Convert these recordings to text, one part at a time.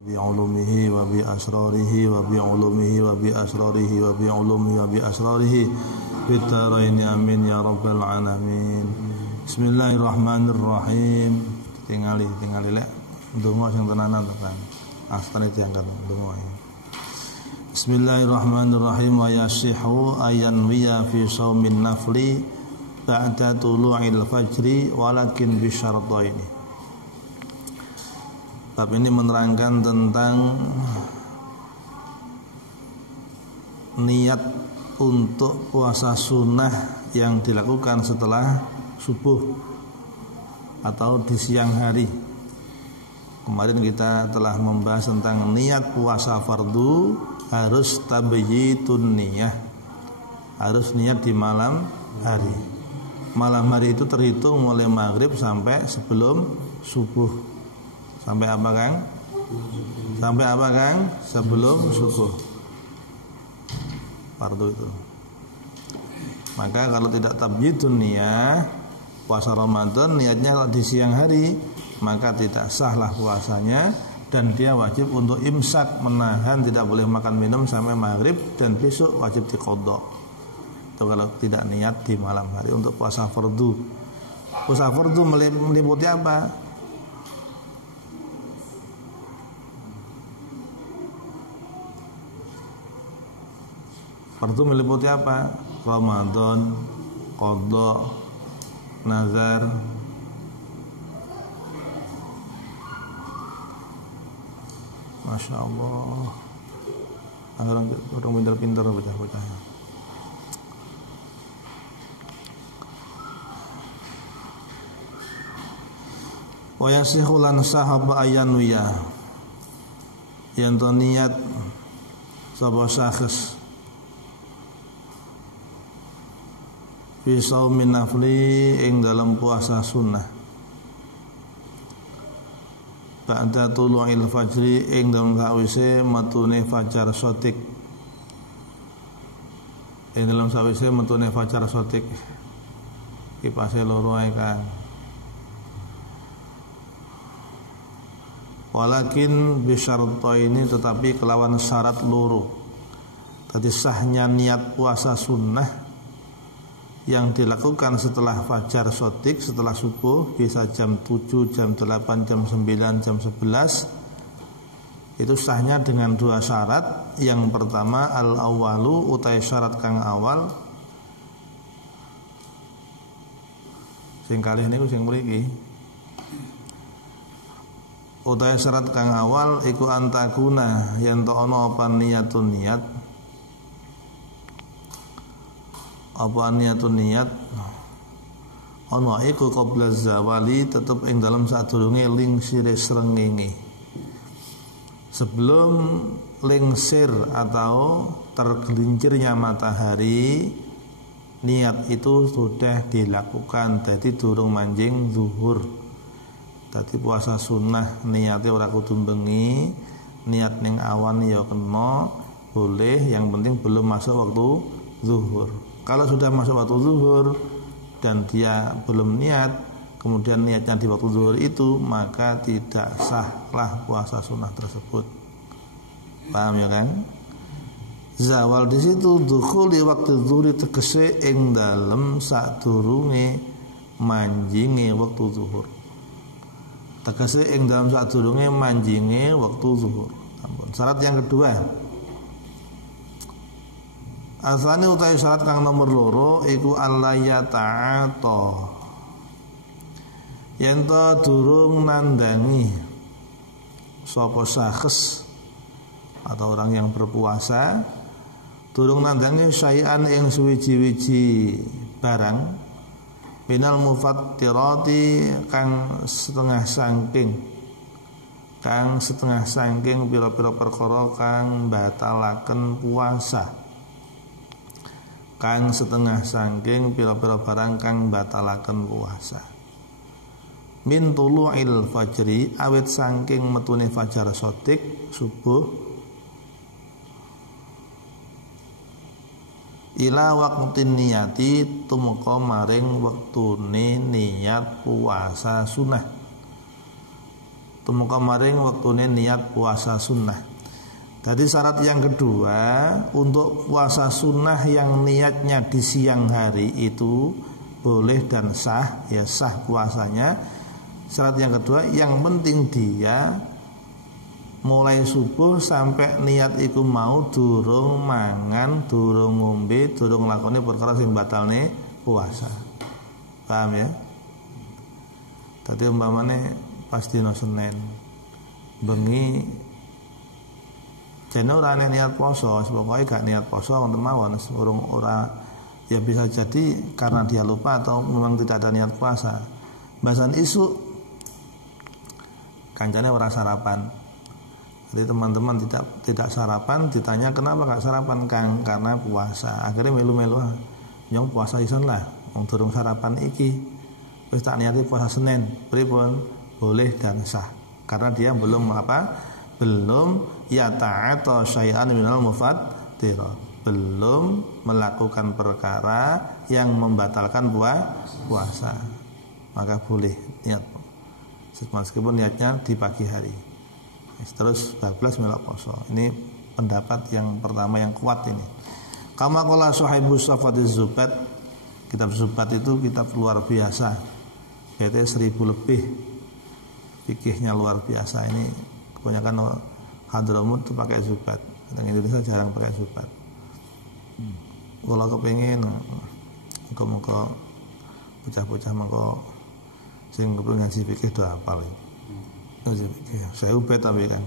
bi ulumihi wa bi asrarihi wa bi ulumihi wa bi asrarihi wa bi ulumihi wa bi asrarihi bitaraini amin ya rabbal alamin. Bismillahirrahmanirrahim. Tingali lek donga sing tenanan tenan. Astane diangkat donga. Bismillahirrahmanirrahim. Wa yasihu ayan wiya fi shaumin nafli ba'da tulu'il fajri walakin bi syartaini. Bab ini menerangkan tentang niat untuk puasa sunnah yang dilakukan setelah subuh atau di siang hari. Kemarin kita telah membahas tentang niat puasa fardu harus tabyitun niyah, harus niat di malam hari. Malam hari itu terhitung mulai maghrib sampai sebelum subuh. Sampai apa Kang? Sampai apa Kang? Sebelum subuh. Fardu itu. Maka kalau tidak tabyidun niyah, puasa Ramadan niatnya di siang hari, maka tidak sahlah puasanya dan dia wajib untuk imsak, menahan, tidak boleh makan minum sampai maghrib dan besok wajib diqadha. Itu kalau tidak niat di malam hari untuk puasa fardu. Puasa fardu meliputi apa? Fardu meliputi apa? Ramadan, qadha, nazar. Masya Allah. Orang pintar-pintar bocah-bocah. Wa yasihu lan sahaba ayanwiya. Yen to niat sapa syakhs fi shaumin nafli ing dalam puasa sunnah ba'da tulu'il fajri ing dalam sawise metune fajar sotik, ing dalam sawise metune fajar sotik kipase loro ae kan. Walakin bisyartaini, tetapi kelawan syarat loro. Tadi sahnya niat puasa sunnah yang dilakukan setelah fajar sotik, setelah subuh, bisa jam 7, jam 8, jam 9, jam 11. Itu sahnya dengan dua syarat. Yang pertama al-awwalu utai syarat kang awal. Sing kalih niku sing mriki. Utai syarat kang awal iku antakuna yen to ana apa niyatun niat. Apa niatun niat ana iku qabla zawali, tetep ing dalam sadurunge lingsire srengenge. Sebelum lingsir atau tergelincirnya matahari, niat itu sudah dilakukan. Dadi durung manjing zuhur. Dadi puasa sunnah niate ora kudu bengi, niat ning awan ya kena, boleh, yang penting belum masuk waktu zuhur. Kalau sudah masuk waktu zuhur dan dia belum niat, kemudian niatnya di waktu zuhur itu, maka tidak sahlah puasa sunnah tersebut. Paham ya kan? Zawal di situ dukhul di waktu zuhur tegese ing dalem sadurunge manjinge waktu zuhur. Tegese ing dalem sadurunge manjinge waktu zuhur. Ampun. Syarat yang kedua, asane utawi syarat kang nomor loro iku allayata'ata. Yen to durung nandangi sapa syakhs atau orang yang berpuasa durung nandangi syai'an ing suwiji-wiji barang minal mufattirati kang setengah saking pira-pira perkara kang batalaken puasa. Kang setengah saking pira-pira barang kang batalaken puasa. Min tulu'il fajri, awit saking metune fajar sotik subuh, ila waqtin niyati, tumeka maring wektune niat puasa sunnah. tumeka maring wektune niat puasa sunnah. Jadi syarat yang kedua untuk puasa sunnah yang niatnya di siang hari itu boleh dan sah, ya sah puasanya. Syarat yang kedua yang penting dia mulai subuh sampai niat iku mau durung mangan, durung ngombe, durung lakoni perkara sing batalne puasa. Paham ya? Tadi umpamane pas dina Senin bengi jane ora niat poso, pokoke gak niat poso wonten mawon urung ora, ya bisa jadi karena dia lupa atau memang tidak ada niat puasa. Bahasan isu kancane ora sarapan. Jadi teman-teman tidak sarapan, ditanya kenapa gak sarapan Kang? Karena puasa. Akhirnya melu-melu, nyong puasa ison lah, wong durung sarapan iki. Wis tak niati puasa Senin, pripun? Boleh dan sah. Karena dia belum belum yata'ata syai'an minal mufattirat, belum melakukan perkara yang membatalkan puasa. Maka boleh niat. Meskipun niatnya di pagi hari. Terus 14 melak poso. Ini pendapat yang pertama yang kuat ini. Kama qala Sahibus Safatiz Zubat, kitab Zubat itu kitab luar biasa. Yaitu 1000 lebih. Fikihnya luar biasa. Ini kebanyakan Hadramut itu pakai Zubat. Di Indonesia jarang pakai Zubat. Kalau kepengin muga-muga bocah-bocah mengko sing kepengin ngaji fikih do hafal. Saya ubet tapi kan.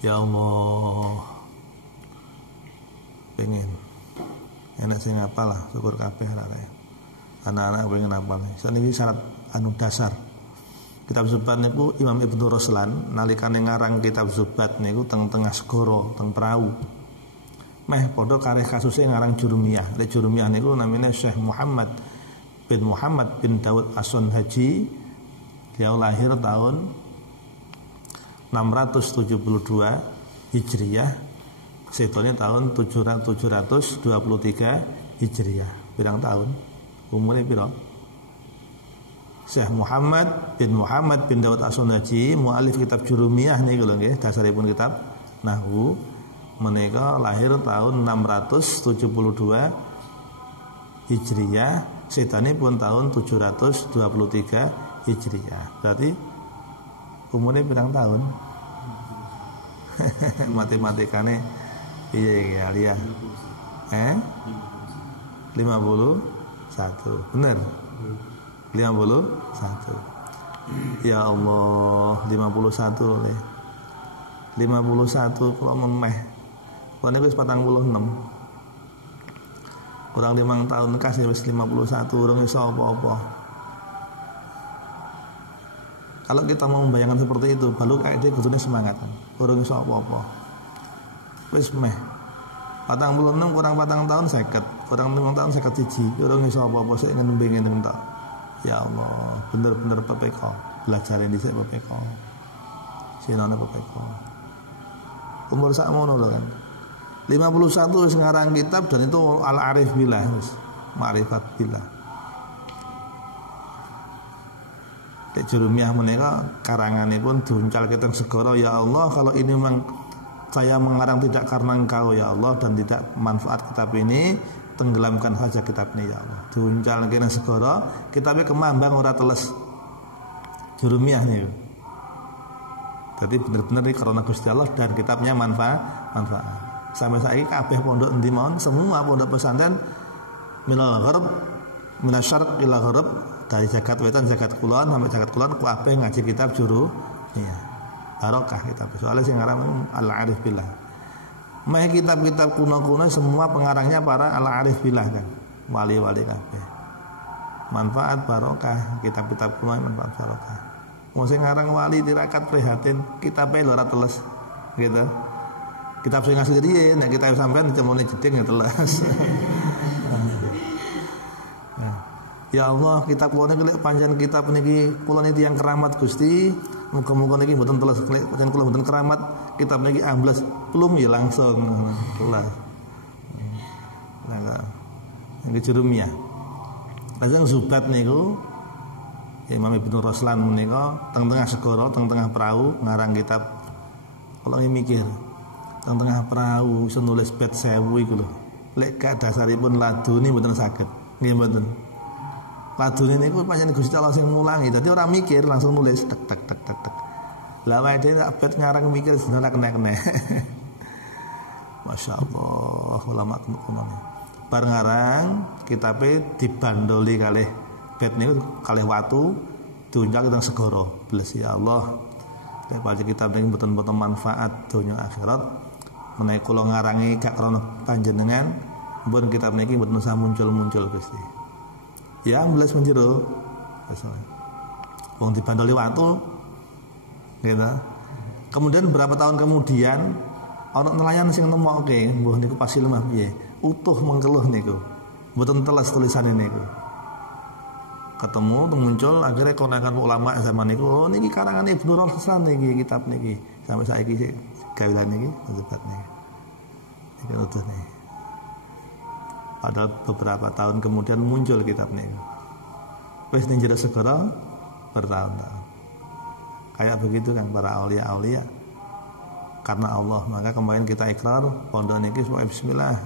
Ya Allah, pengen enak sing hafal lah, syukur kabeh lah. Anak-anak pengen hafal. Saniki syarat anu dasar. Kitab Zubat niku Imam Ibnu Ruslan nalikane ngarang kitab Zubat niku teng-tengah segara, teng perahu. Meh padha kareh kasuse ngarang Jurumiyah. Lek Jurumiyah niku namine Syekh Muhammad bin Daud As-Sunhaji. Dia lahir tahun 672 Hijriyah. Setone tahun 723 Hijriyah. Pirang tahun? Umure pira? Syekh Muhammad bin Daud As-Sunhaji, mualif kitab Jurumiyah niku lho nggih, dasaripun kitab nahwu. Menika lahir tahun 672 Hijriyah, setanipun tahun 723 Hijriyah. Berarti umurnya pirang tahun? Matematikane iya ya. 51. Bener. 51. Ya Allah, 51 le. 51 kalau memeh. Kalau ini wis 46. Kurang 5 tahun kasih wis 51 urung iso apa-apa. Kalau kita mau membayangkan seperti itu, baru kayak dia kudune semangat. Urung iso apa-apa. Wis meh. 46 kurang 4 tahun 50. Kurang 5 tahun 51. Urung iso apa-apa sik ngendeng-ngendeng tok. Ya Allah, bener-bener PPK. Belajarin dhisik PPK. Sinane PPK. Umur sakmono lho kan. 51 wis ngarang kitab dan itu al-arif billah wis, ma'rifat billah. Dek Jurumiyah menika karanganipun duncal keteng segara. Ya Allah, kalau ini memang saya mengarang tidak karena Engkau ya Allah dan tidak manfaat kitab ini, tenggelamkan saja kitab ini ya Allah. Duncal keteng segara, kitabnya kemambang ora teles. Jurumiyah niku. Jadi benar-benar ini karena Gusti Allah dan kitabnya manfaat. Sampai saiki kabeh pondok endi mawon, semua pondok pesantren minal gharb, minasyarq ila gharb, dari jagat wetan jagat kulon sampai jagat kulon kabeh ngaji kitab Jurumiyah. Barokah kitab. Soalnya sing ngarang al-arif billah. Meh kitab-kitab kuno-kuno semua pengarangnya para al-arif billah kan. Wali-wali kabeh. Manfaat barokah, kitab-kitab kuno manfaat barokah. Wong sing ngarang wali tirakat prihatin, kitabe lho ora teles. Gitu. Kitab sing asli riye, nek kitab sampean ditemoni jeding ya teles. Ya Allah, kitab kula niki panjenengan kitab niki kula niki yang keramat Gusti. Muga-muga niki mboten teles, panjenengan kula mboten keramat, kitab niki ambles plum ya langsung teles. Nah, niki Jurumiyah. Lajeng Zubat niku Imam Ibnu Ruslan menika teng-tengah segara, teng-tengah perahu ngarang kitab. Kalau mikir teng-tengah perahu nulis bait 1000 iku lho. Lek gak dasaripun laduni mboten saged. Nggih mboten. Ladune niku pancen Gusti Allah sing mulangi. Dadi ora mikir langsung nulis tek tek tek tek tek. Lah wae dhewe abet ngarang mikir sebenarnya kena-kena. Masya Allah ulama kuno. Bar ngarang kitabe dibandoli kalih bait niku kalih watu diunjak teng segara. Beles ya Allah. Lek baca kitab niki mboten-mboten manfaat donya akhirat. Menawi kula ngarangi gak krana panjenengan, mbon kitab niki mboten usah muncul-muncul Gusti. Ya belas menjero. Wong dibandoli watu. Gitu. Kemudian berapa tahun kemudian ana nelayan sing nemokke, mbuh niku pasil mah piye? Utuh mengkeluh niku. Mboten teles tulisane niku. Ketemu muncul akhirnya konakan ulama zaman niku, oh niki karangan Ibnu Ruslan niki kitab niki. Sampai saiki sik gawean niki sebat niki. Iki utuh niki. Padahal beberapa tahun kemudian muncul kitab ini. Wis ning jero segara bertahun-tahun. Kayak begitu kan para aulia-aulia. Karena Allah, maka kemarin kita ikrar pondok niki supaya bismillah.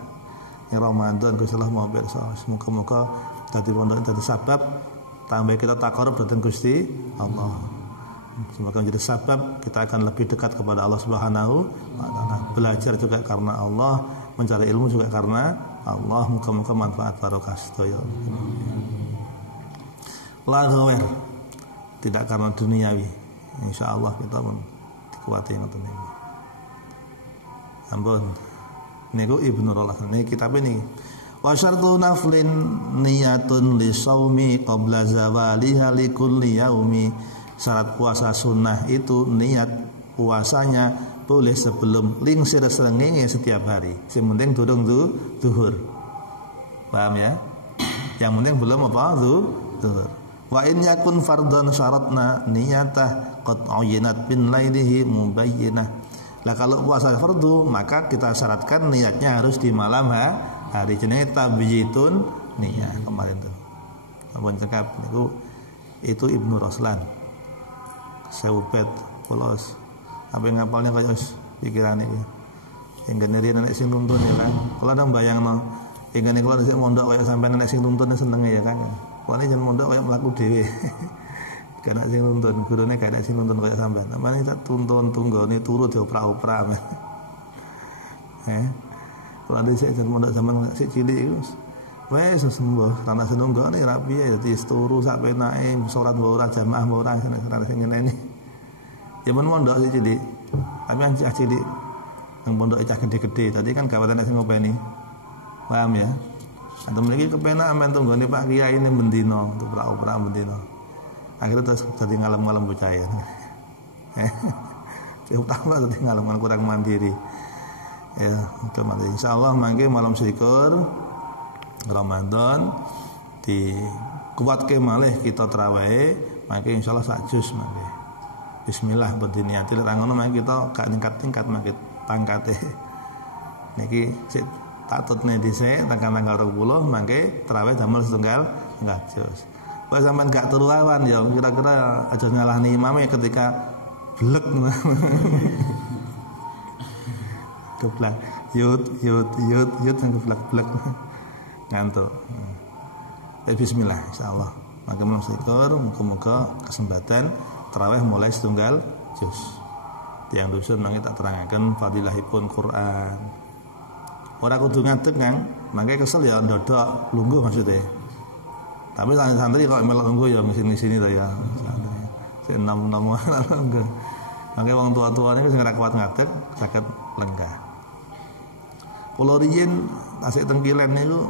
Ini Ramadan Gusti Allah mau bersa. Semoga-moga dadi pondok dadi sabab tambah kita takarub dhateng Gusti Allah. Semoga menjadi sabab kita akan lebih dekat kepada Allah Subhanahu wa taala. Belajar juga karena Allah, mencari ilmu juga karena Allah, muka-muka manfaat barokah sedaya. La ghawer, tidak karena duniawi. Insyaallah kita pun dikuati ngoten niku. Ampun. Niku Ibnu Ruslan niki kitab ini. Wa syartu naflin niyatun li shaumi qabla zawaliha li kulli yaumi. Syarat puasa sunnah itu niat puasanya boleh sebelum lingsir srengenge setiap hari. Sing penting durung zuhur. Paham ya? Yang penting belum apa? Zuhur. Wa in yakun fardhan syaratna niyatah qad uyinat bin lailihi mubayyinah. Lah kalau puasa fardu maka kita syaratkan niatnya harus di malam hari. Jenenge tabyitun niyah kemarin tuh. Ampun cekap niku itu Ibnu Ruslan. Sewupet polos. Apa ngapalnya kaya pikirane iki. Enggak riyen nek sing nuntun ya kan. Kula ndang bayangno, enggak nek kula sik mondok kaya sampean nek sing nuntun seneng ya kan. Kula nek mondok kaya mlaku dhewe. Karena sing nuntun gurune gak ada sing nuntun kaya sampean. Namane tak tuntun tunggone turu dioprak-oprak. Kula dhisik jan mondok zaman sik cilik iku wis sembuh karena senunggone ra piye dadi turu sak penake salat mbok ora jamaah mbok ora sing ngene. Ya men mondok sik cilik. Tapi cah cilik nang pondok cah gede-gede tadi kan gawatan sing ngopeni. Paham ya? Antum mriki kepenak men tunggone Pak Kiai ning bendina, untuk oprak-oprak bendina. Akhirnya terus dadi ngalem-ngalem bocah ya. Utama dadi ngalem kurang mandiri. Ya, teman-teman insyaallah mangke malam selikur Ramadan dikuatke malih kita tarawih mangke insyaallah sak juz mangke. Bismillah berdiniati lek ngono mangke kita gak tingkat-tingkat mangke pangkate. Niki sik tak tutne dhisik tekan tanggal 20 mangke tarawih damel setunggal juz. Wah sampean gak turu awan ya kira-kira aja nyalahni imame ketika blek. Geblak yut nang geblak-blak ngantuk. Bismillah insyaallah. Maka malam selikur muga-muga kesempatan tarawih mulai setunggal juz. Tiang dusun nang tak terangaken fadilahipun Quran. Ora kudu ngadeg Kang, mangke kesel ya ndodok lungguh maksudnya. Tapi santri kok melok lungguh ya ngisini to ya. Sik enam-enam lungguh. Mangke wong tua-tua niku sing ora kuat ngadeg saged lenggah. Kula riyin tasik teng Kilen niku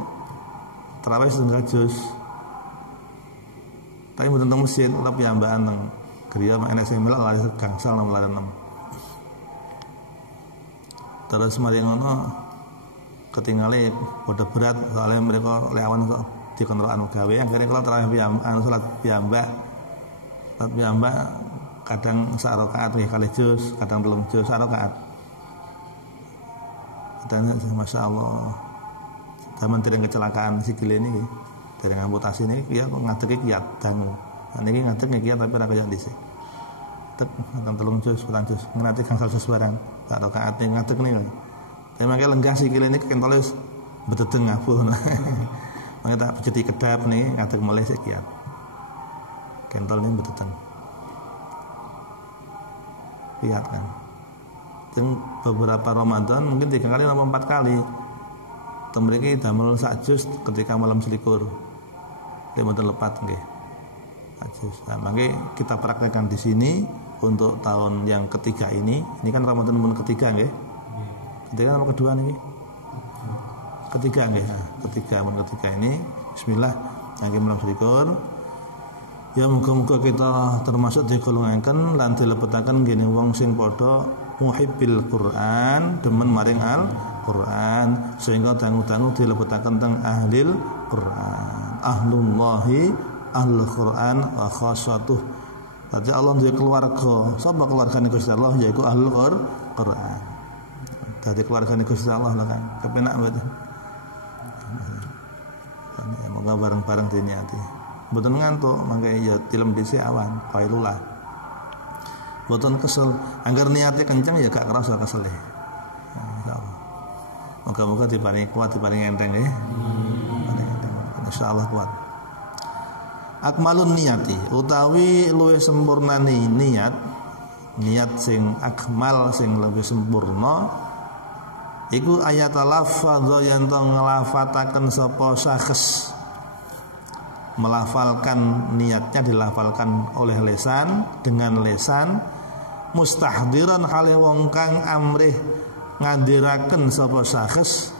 tarawih setunggal juz. Tapi mboten teng masjid, tapi piyambakan teng griya mek enek sing melok lari gangsal nang lare 6. Terus mari ngono ketingale padha berat soalnya mereka lewan kok dikontrokan gawe akhirnya kalau tarawih salat piyambak. Salat piyambak kadang sak rakaat kali juz, kadang 3 juz sak rakaat. Dan Masya Allah zaman dereng kecelakaan sikile niki dereng amputasi niki ya ngadeg iki ya dangu Niki ngadeg niki tapi ra kaya dhisik. Tek nang 3 juz, 4 juz, ngerti gangsal juz barang. Tak rakaat ngadeg niku. Tapi mangke lenggah sikile niki kentole wis betedeng abuh. Mangke tak pejeti kedap nih ngadeg mulai sekian. Kentol ini betedeng. Lihat kan. Yang beberapa Ramadan mungkin 3 kali atau 4 kali. Temriki damel sak juz ketika malam selikur. Nggih mboten lepat nggih. Nah, makanya kita praktekkan di sini untuk tahun yang ketiga ini. Ini kan Ramadan pun ketiga nggih. Ketiga atau kedua nih? Ketiga nggih. Nah, ketiga ini bismillah nggih malam selikur. Ya muga-muga kita termasuk digolongaken lan dilebetaken gene wong sing padha muhibbil Quran, demen maring Al-Quran, sehingga dangu-dangu dilebetaken teng ahlil Quran. Ahlullahi ahlul Quran wa khassatuh. Berarti Allah duwe keluarga. Sapa keluargane Gusti Allah yaiku ahlul Quran. Dadi keluargane Gusti Allah lah kan. Kepenak mboten. Ya moga bareng-bareng diniati. Mboten ngantuk, mangke ya tilem dhisik awan, qailullah. Mboten kesel, anggar niate kenceng ya gak kerasa kesel. Insyaallah. Moga-moga diparingi kuat, diparingi enteng nggih. Insyaallah kuat. Akmalun niyati utawi luwih sempurnane niat sing akmal sing luwih sempurna iku ayat lafadz yen to nglafataken sapa syakhs, melafalkan niatnya dilafalkan oleh lesan dengan lesan mustahdiran hale wong kang amrih ngadiraken sapa syakhs,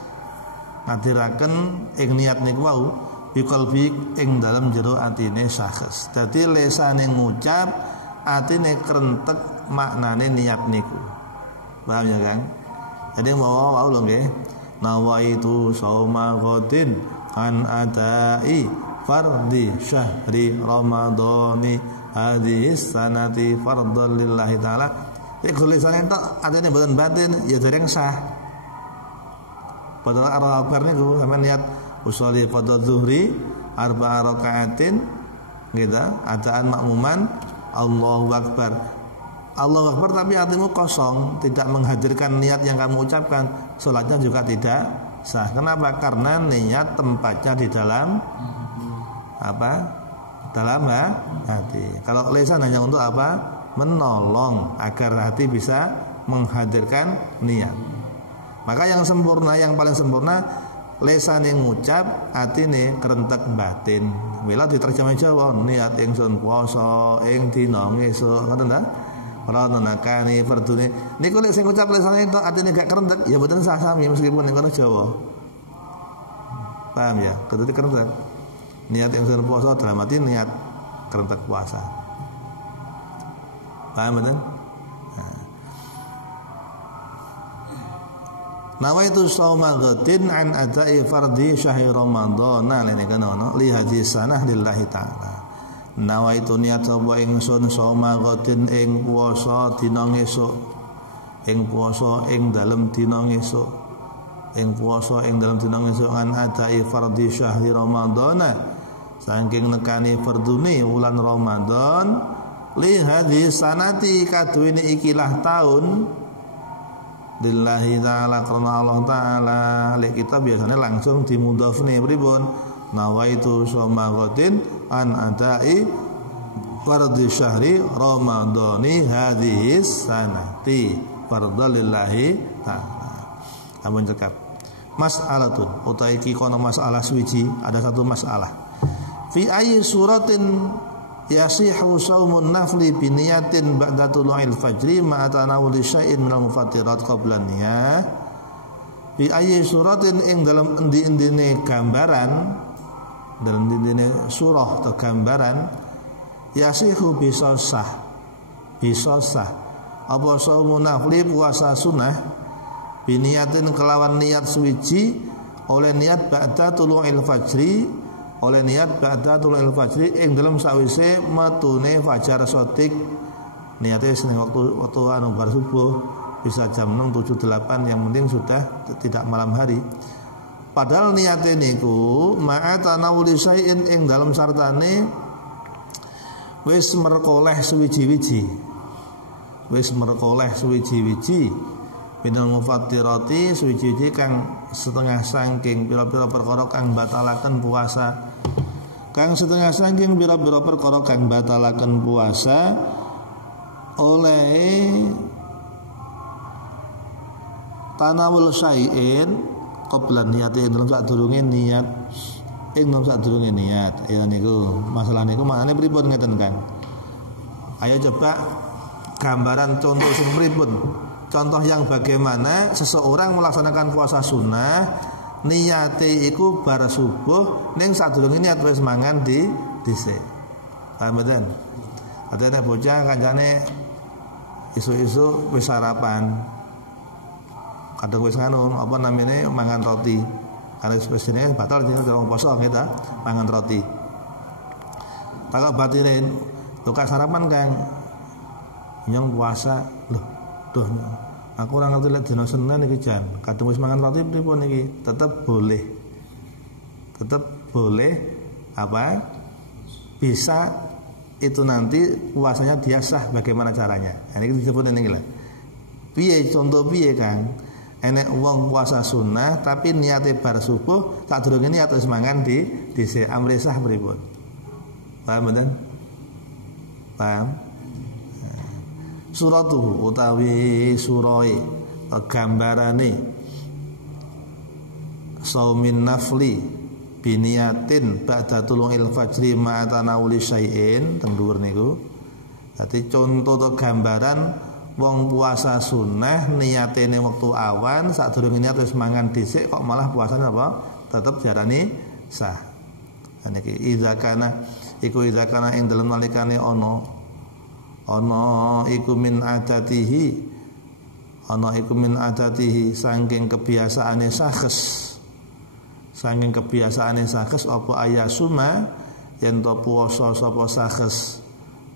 ngadiraken ing niat niku wau biqalbi ing dalam jero atine syakhs. Dadi lesane ngucap, atine krentek maknane niat niku. Paham ya, Kang? Jadi wau lho nggih. Nawaitu shauma ghadin an adai fardhi syahri ramadhani hadhis sanati fardhan lillahi taala. Iku lesane tok atine mboten batin ya dereng sah. Padahal Allahu Akbar niku sampeyan niat usolli fardhu zuhri arba'a rakaatin gitu, adaan makmuman Allahu Akbar. Allahu Akbar tapi hatimu kosong, tidak menghadirkan niat yang kamu ucapkan, salatnya juga tidak sah. Kenapa? Karena niat tempatnya di dalam apa? Dalam hati. Kalau lisan hanya untuk apa? Menolong agar hati bisa menghadirkan niat. Maka yang sempurna, yang paling sempurna lesan yang ngucap, atine kerentek batin. Mila diterjemah Jawa, niat ingsun puasa ing dina ngesuk, ngoten ta? Ora nakani fardune. Niku lek sing ngucap lesane tok atine gak kerentek, ya mboten sah sami meskipun ning kono Jawa. Paham ya? Kudu kerentek. Niat ingsun puasa dalam arti niat kerentek puasa. Paham mboten? Nawaitu shauma ghadin an adai fardhi syahri ramadhan lene kana li hadis sanah lillahi taala. Nawaitu niat sapa ingsun shauma ghadin ing puasa dina ngesuk, ing puasa ing dalem dina ngesuk, ing puasa ing dalem dina ngesuk an adai fardhi syahri ramadhan saking nekani fardune wulan Ramadan li hadis sanati kaduwene ikilah taun lillahi ta'ala karena Allah ta'ala. Lek kita biasanya langsung dimudhafne pripun? Nawaitu shauma ghadin an adai fardhi syahri ramadhani hadhihi sanati fardhu lillahi ta'ala. Amun cekap mas'alatun utawi iki kono masalah suci, ada satu masalah. Fi ayyi suratin yasihu shaumun nafli bi niyatin ba'da tulu'il fajri ma tanawuli syai'in minal mufattirat qabla niyah. Bi ayyi suratin ing dalam endi-endine gambaran, dalam endi-endine surah atau gambaran yasihu bisa sah apa shaumun nafli puasa sunnah bi niyatin kelawan niat suci oleh niat ba'da tulu'il fajri, oleh niat ba'da tulu'il fajri ing dalam sawise metune fajar sotik. Niate seneng waktu anu bar subuh bisa jam 6, 7, 8, yang penting sudah tidak malam hari. Padahal niate niku ma'a tanawuli syai'in ing dalam sartane wis merkoleh suwiji-wiji. Wis merkoleh suwiji-wiji minal mufattirati suwiji-wiji kang setengah saking pira-pira perkara kang batalaken puasa. Kang setengah saking pira-pira perkara kang batalaken puasa oleh tanawul syai'in qabla niyati dalam sadurunge niat dalam sadurunge niat. Ya niku masalah niku maknane pripun ngeten kan. Ayo coba gambaran contoh sing pripun. Contoh yang bagaimana seseorang melaksanakan puasa sunnah niyate iku bar subuh ning sadurunge niat wis mangan dhisik. Paham mboten? Adane bocah kancane isu-isu wis sarapan. Kadang wis nganu apa namanya mangan roti. Karena wis dene batal jenenge durung poso kita mangan roti. Tak batine luka sarapan Kang. Nyong puasa loh, duh aku ora ngerti lek dina Senin iki jan. Kadung wis mangan roti pripun iki? Tetep boleh. Tetep boleh apa? Bisa itu nanti puasanya dia sah bagaimana caranya. Ini disebut ini lah. Piye contoh piye Kang? Enek wong puasa sunnah tapi niate bar subuh sadurunge niat wis mangan dhisik amri sah pripun? Paham mboten? Paham? Suratuhu utawi surai gambarane saumin nafli biniatin ba'da tulungil fajri ma'atanawuli syai'in teng dhuwur niku. Dadi contoh to gambaran wong puasa sunnah niatene wektu awan sadurunge niat wis mangan dhisik kok malah puasane apa? Tetep diarani sah. Niki idza kana ing dalem nalikane ana iku min adatihi saking kebiasaane sahes apa ayasuma yen to puasa sapa sahes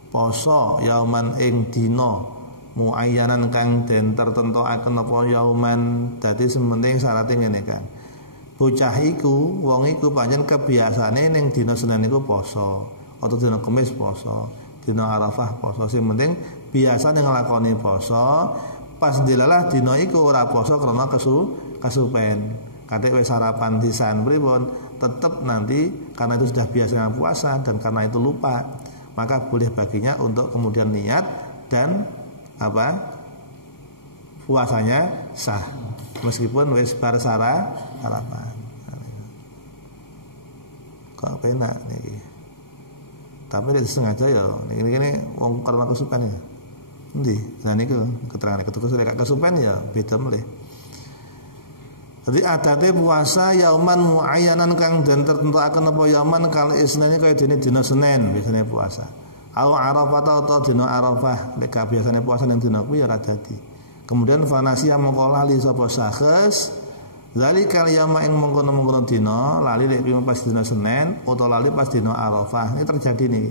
poso yauman ing dina muayyanan kang den tertentokaken apa yauman. Dadi sementing syaraté ngene kan bocah iku wong iku pancen kebiasaane ning dina Senin iku poso atau dina Kamis poso dina Arafah poso. Sing penting biasa nglakoni poso pas dilalah dina iku ora poso karena kasupen. Katik wis sarapan sisan pripun tetep nanti karena itu sudah biasa puasa dan karena itu lupa maka boleh baginya untuk kemudian niat dan apa? Puasanya sah meskipun wis bar sarapan. Kok penak niki. Tapi dia sengaja ya ini wong karena kesupen ya. Endi? Nah niku keterangan ketukus lek kesupen ya beda melih. Jadi adate puasa yauman muayyanan kang den tertentuaken apa yauman kal isnene kaya dene dina Senin biasane puasa. Au Arafah atau dina Arafah lek biasane puasa ning dina kuwi ya ora dadi. Kemudian fanasia mongko lali sapa sahes zalikal yauma ing mengkono-mengkono dina lali lek pas dina Senin utawa lali pas dina Arafah. Ini terjadi nih.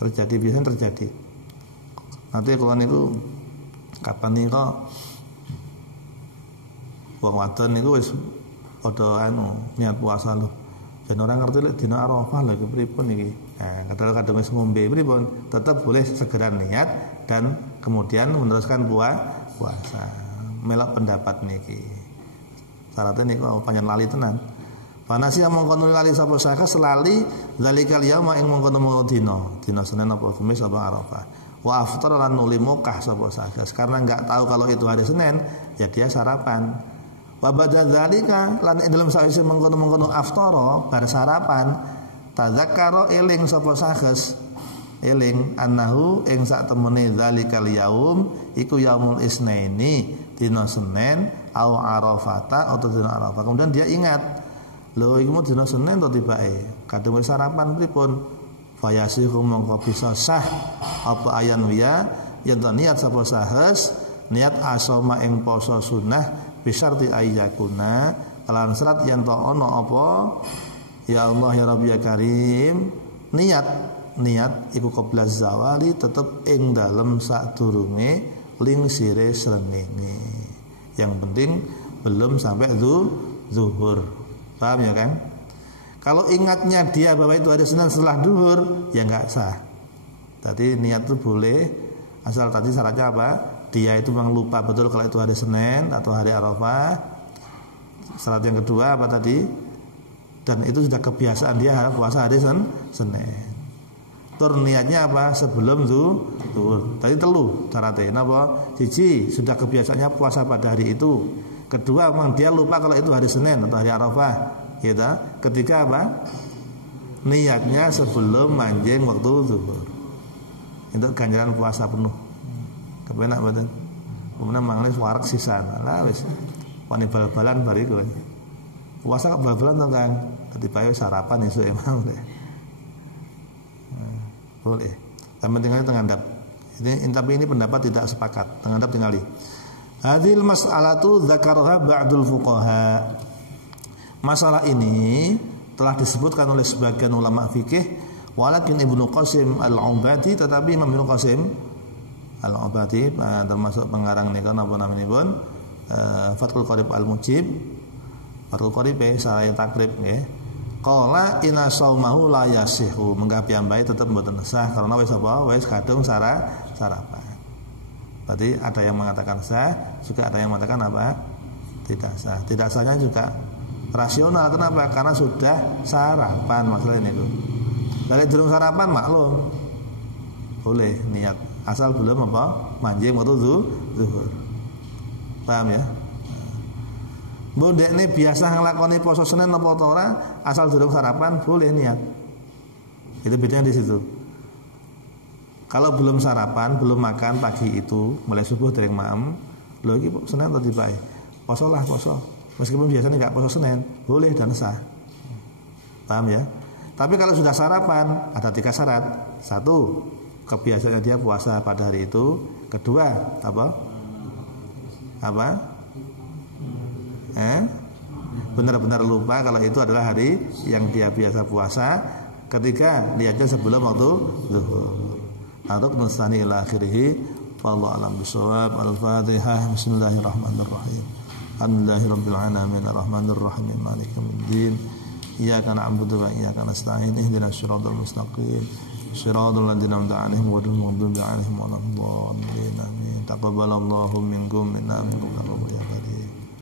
Terjadi biasanya terjadi. Nanti kalau niku kapan nih kok wong wadon niku wis padha niat puasa lho. Jan orang ngerti lek dina Arafah lho kepripun iki. Nah, kadang-kadang wis ngombe pripun tetap boleh segera niat dan kemudian meneruskan puasa. Melok pendapat niki. Syaratnya niku panjang lali tenan. Panasya mongkon lali sapa sakas lali zalikal yauma ing mongkon dina Senin apa Kamis apa Arafah. Wa aftar lan nuli mukah sapa sakas karena enggak tahu kalau itu hari Senin ya dia sarapan. Wa badza zalika lan ing dalem sawise mongkon aftara bar sarapan tadzakkara eling sapa sakas eling annahu ing sak temene zalikal yaum iku yaumul isnaini dina Senin au Arafata atau dina Arafah. Kemudian dia ingat, lho iki mau dina Senin to tibake. Kadung wis sarapan pripun? Fayasihu mongko bisa sah apa ayan wiya yen to niat sapa sahes niat asoma ing poso sunnah bisarti ayyakuna lan syarat yen to ana apa ya Allah ya Rabbi ya Karim niat iku qabla zawali tetep ing dalem sadurunge lingsire srengenge. Yang penting belum sampai zuhur. Paham ya kan? Kalau ingatnya dia bahwa itu hari Senin setelah zuhur, ya enggak sah. Tadi niat itu boleh asal tadi syaratnya apa? Dia itu memang lupa betul kalau itu hari Senin atau hari Arafah. Syarat yang kedua apa tadi? Dan itu sudah kebiasaan dia puasa hari Senin. Tur niatnya apa? Sebelum zuhur. Tadi telu syaratnya. Napa? Siji, sudah kebiasaannya puasa pada hari itu. Kedua, memang dia lupa kalau itu hari Senin atau hari Arafah. Gitu. Ketiga apa? Niatnya sebelum manjing waktu zuhur. Itu ganjaran puasa penuh. Kepenak mboten? Kemudian manglis warak sisan. Lah wis wani bal-balan bariku. Puasa kok bal-balan to, Kang? Dadi bae sarapan esuk emang deh. Boleh. Yang penting tengandap. Tapi ini pendapat tidak sepakat. Tengandap tinggali. Hadil mas'alatu dzakarha ba'dul fuqaha. Masalah ini telah disebutkan oleh sebagian ulama fikih, walakin Ibnu Qasim Al-Ubadi, tetapi Imam Ibnu Qasim Al-Ubadi termasuk pengarang nika napa namanipun Fathul Qarib Al-Mujib. Fathul Qarib saraya takrib nggih. Qala inna saumahu la yasihu, mengga piyambae tetep mboten sah karena wis apa? Wis kadung sarapan. Berarti ada yang mengatakan sah, juga ada yang mengatakan apa? Tidak sah. Tidak sahnya juga rasional. Kenapa? Karena sudah sarapan masalah ini tuh. Dari durung sarapan maklum. Boleh niat asal belum apa? Manjing waktu zuhur. Paham ya? Mbok ndekne biasa nglakoni poso Senin apa ora, asal durung sarapan boleh niat. Itu bedanya di situ. Kalau belum sarapan, belum makan pagi itu, mulai subuh dereng maem, lho iki Senin atau tiba poso lah poso. Meskipun biasanya enggak poso Senin, boleh dan sah. Paham ya? Tapi kalau sudah sarapan, ada 3 syarat. 1, kebiasaannya dia puasa pada hari itu. Kedua, apa? Benar-benar lupa kalau itu adalah hari yang dia biasa puasa. Ketiga, niatnya sebelum waktu zuhur. Ar-ruknus tsani ila akhirih. Wallahu a'lam bishawab. Al-Fatihah. Bismillahirrahmanirrahim. Alhamdulillahirabbil alamin arrahmanir rahim maliki yaumiddin. Iyyaka na'budu wa iyyaka nasta'in. Ihdinas siratal mustaqim. Shiratal ladzina an'amta 'alaihim ghairil maghdubi 'alaihim waladdallin. Amin. Taqabbalallahu minkum minna minkum ya karim.